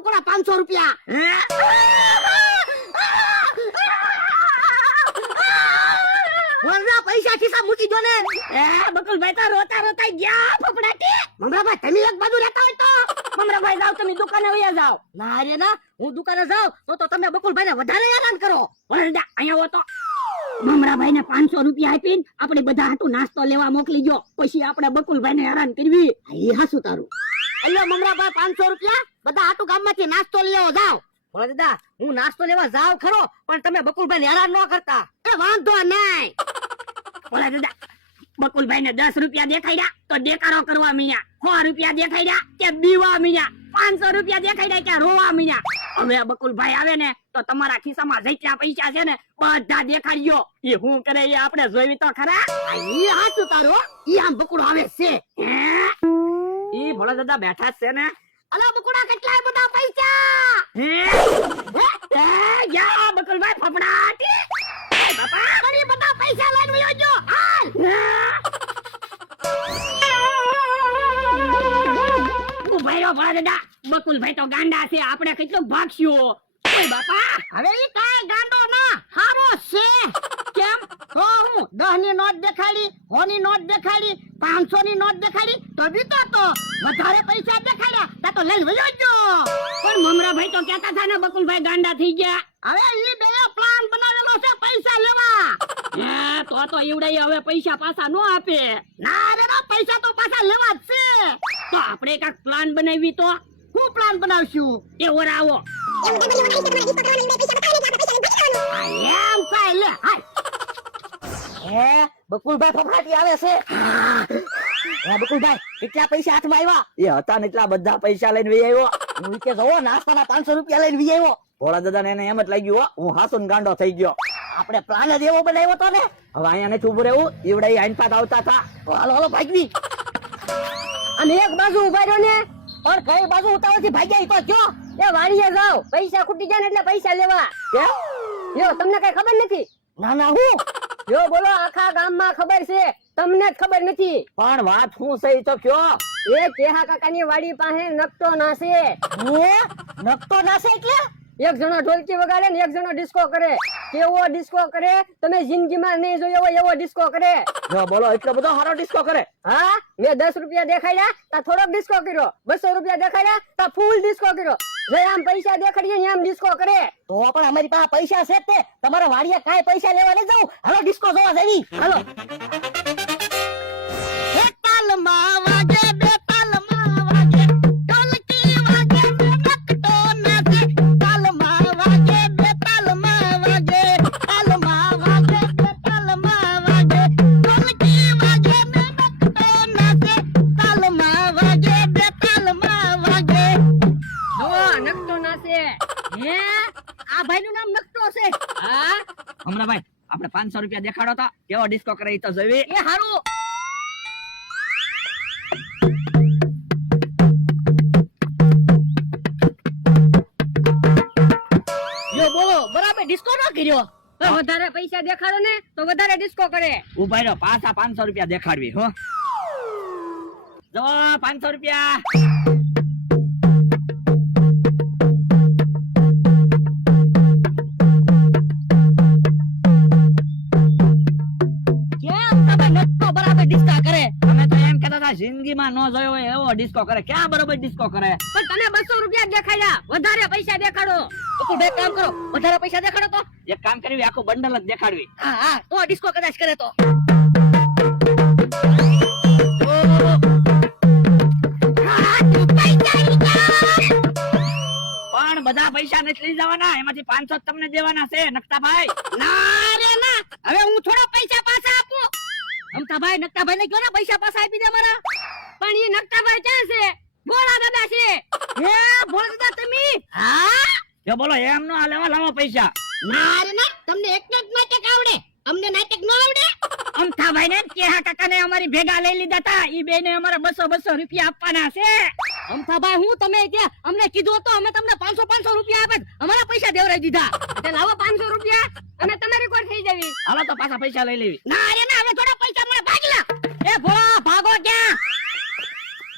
બકુડા 500 રૂપિયા. વરના પૈસા ખિસ્સા મૂકી દો ને. બકુલભાઈ તો રોતા રોતા ગયા ફફડાટી. મમરાભાઈ તમે એક બાજુ રહેતા હોય તો મમરાભાઈ જાવ તમે દુકાને વયા જાવ. ના રે ના, હું દુકાને જાઉં તો તમે બકુલભાઈને વધારે હેરાન કરો. વરડા અહીંયા હો તો મમરાભાઈ ને 500 રૂપિયા આપીને આપણે બધા હાટું નાસ્તો લેવા મોકલી ગયો. પછી આપણે બકુલભાઈ ને હેરાન કરવી. એ હાસું તારું. અલ્યો મમરાભાઈ 500 રૂપિયા બધા હાટું ગામમાંથી નાસ્તો લઈ આવો જાવ. બોલો દાદા, હું નાસ્તો લેવા જાવ ખરો, પણ તમે બકુલભાઈને હેરાન ન કરતા. એ વાંધો નહીં. બોલા દાદા, બકુલભાઈ ને 10 રૂપિયા દેખાડ્યા તો દેકારો કરવા મીયા. 100 રૂપિયા દેખાડ્યા કે બીવા મીયા. 500 રૂપિયા દેખાડ્યા કે રોવા મીયા. હવે બકુલભાઈ આવે ને તો તમારા ખિસ્સામાં જેટલા પૈસા છે ને બધા દેખાડ્યો. એ હું કરે એ આપણે જોઈ તો ખરા. એ હાચું તારું. ઈ આમ બકુડો આવે છે. ઈ ભોળા દાદા બેઠા છે ને. અલા બકુડા કેટલાય બધા પૈસા. યા બકુલભાઈ ફફડાટી. બાપા ઘણી બધા પૈસા લઈને વયો જો. હાલ. ઉભાઈ રહો ભોળા દાદા, બકુલભાઈ તો ગાંડા છે, આપણે કેટલું ભાગશું. ઓય બાપા, હવે ઈ કાય ગાંડો ના હારો છે. કેમ? તો હું 10 ની નોટ દેખાડી, 100 ની નોટ દેખાડી, 500 ની નોટ દેખાડી તો બીતો તો વધારે પૈસા દેખાડ્યા તા તો લઈ વયો જો. પણ મમરાભાઈ તો કહેતા હતા ને બકુલભાઈ ગાંડા થઈ ગયા. હવે ઈ બે પ્લાન બનાવેલો છે પૈસા લેવા. તો ઈવડાઈ હવે પૈસા પાછા નો આપે. ના રે ના, પૈસા તો પાછા લેવા જ છે. તો આપણે કાક પ્લાન બનાવી તો. હું પ્લાન બનાવશું? એ ઓરાવો. એમ કાય લે. હાય. બકુલભાઈ ફફડાટી આવે છે. બકુલભાઈ કેટલા પૈસા હાથમાં આવ્યા? એ હતા ને એટલા બધા પૈસા લઈને વી આવ્યો. હું કે જોવો નાસ્તાના 500 રૂપિયા લઈને વી આવ્યો. ભોળા દાદા ને એને એમ જ લાગ્યું હો, હું હાસો ને ગાંડો થઈ ગયો. આપણે પ્લાન જ એવો બનાવ્યો તો ને. હવે અહીંયા નથી ઉભું રહેવું, ઈવડા આઈન પાત આવતા હતા. તો હાલો હાલો ભાગવી. અને એક બાજુ ઉભા રહ્યો ને, પણ કઈ બાજુ ઉતાવળથી ભાગ્યા ઈ તો જો. એ વાડીએ જાવ, પૈસા ખૂટી જાય ને એટલે પૈસા લેવા. કેમ? યો તમને કઈ ખબર નથી? ના ના હું. યો બોલો, આખા ગામમાં ખબર છે, તમને જ ખબર નથી. પણ વાત શું છે ઈ તો કયો. એ કેહા કાકાની વાડી પાસે નકતો નાસે. નકતો નાસે એટલે? એક જણો ઢોલકી વગાડે ને એક જણો ડિસ્કો કરે. કેવો ડિસ્કો કરે તમે જિંદગીમાં નહીં જોયો હોય એવો ડિસ્કો કરે. જો બોલો, એટલો બધો સારો ડિસ્કો કરે. હા, મેં 10 રૂપિયા દેખાડ્યા તા થોડોક ડિસ્કો કર્યો, 200 રૂપિયા દેખાડ્યા તા ફૂલ ડિસ્કો કર્યો. જે આમ પૈસા દેખાડીએ ને આમ ડિસ્કો કરે. તો પણ અમારી પાસે પૈસા છે તે, તમારા વાડીએ કાઈ પૈસા લેવા નહીં જાવ. હાલો ડિસ્કો જોવા જવી. હાલો. હે તાલમાં વાગે બે તાલમાં વાગે, ઢોલકી વાગે ને નકટો નાચે. તાલમાં વાગે બે તાલમાં વાગે, તાલમાં વાગે બે તાલમાં વાગે, ઢોલકી વાગે ને નકટો નાચે. તાલમાં વાગે બે તાલમાં વાગે. જો નકટો નાસે. હે આ ભાઈનું નામ નકટો છે. હા હમણાં ભાઈ આપણે 500 રૂપિયા દેખાડો તો કેવો ડિસ્કો કરે ઈ તો જોવી. એ હારું. યો બોલો, બરાબર ડિસ્કો ન કર્યો. તો વધારે પૈસા દેખાડો ને તો વધારે ડિસ્કો કરે. ઉભા રહ્યો, પાછા 500 રૂપિયા દેખાડવી હો. જો 500 રૂપિયા. કેમ તમે નકટો બરાબર ડિસ્કા કરે? તમે તો એમ કહેતા હતા જિંદગીમાં ન જોયો હોય એવો ડિસ્કો કરે. ક્યાં બરોબર ડિસ્કો કરે? પણ તમે 200 રૂપિયા દેખાડ્યા, વધારે પૈસા દેખાડો. બકુલભાઈ કામ કરો, વધારે પૈસા દેખાડો તો. એક કામ કરવી, આખું બંડલ જ દેખાડવી. હા હા, તો ડિસ્કો કદાચ કરે તો. પણ બધા પૈસા નથી લઈ જવાના, એમાંથી 500 જ તમને દેવાના છે નકટાભાઈ. ના રે ના, હવે હું થોડા પૈસા પાછા આપું. અમતાભાઈ નકટાભાઈ ને કયો ને પૈસા પાછા આપી દે મારા. પણ એ નકટાભાઈ ક્યાં છે? ભોળા દાદા છે. હે ભોળા દાદા તમે? હા. જો બોલો, એમ નો લેવા લાવો પૈસા. ના રે ના, તમને એક જ નાટક આવડે, અમને નાટક ન આવડે. અમથાભાઈ ને કેહા કાકા ને અમારી ભેગા લઈ લીધા હતા. ઈ બે ને અમારે 200 રૂપિયા આપવાના છે. અમથાભાઈ હું તમે ત્યાં અમને કીધું તો અમે તમને 500 રૂપિયા આપે, અમારા પૈસા દેવરાઈ દીધા. એટલે લાવો 500 રૂપિયા અને તમારી કોર થઈ જવી. હાલો તો પાછા પૈસા લઈ લેવી. ના રે ના, હવે થોડા પૈસા મને ભાગલા. એ ભોળા ભાગો ક્યાં?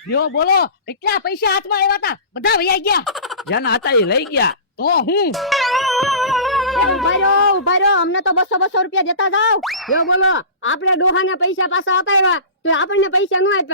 લ્યો બોલો, કેટલા પૈસા હાથમાં આવ્યા હતા, બધા વૈયા ગયા. જેના હતા એ લઈ ગયા. તો હું ઉભા રહ્યો, અમને તો 200 રૂપિયા દેતા જાવ. જો બોલો, આપણે ડોહાને પૈસા પાછા અપાવ્યા તો આપણને પૈસા ન આપ્યા.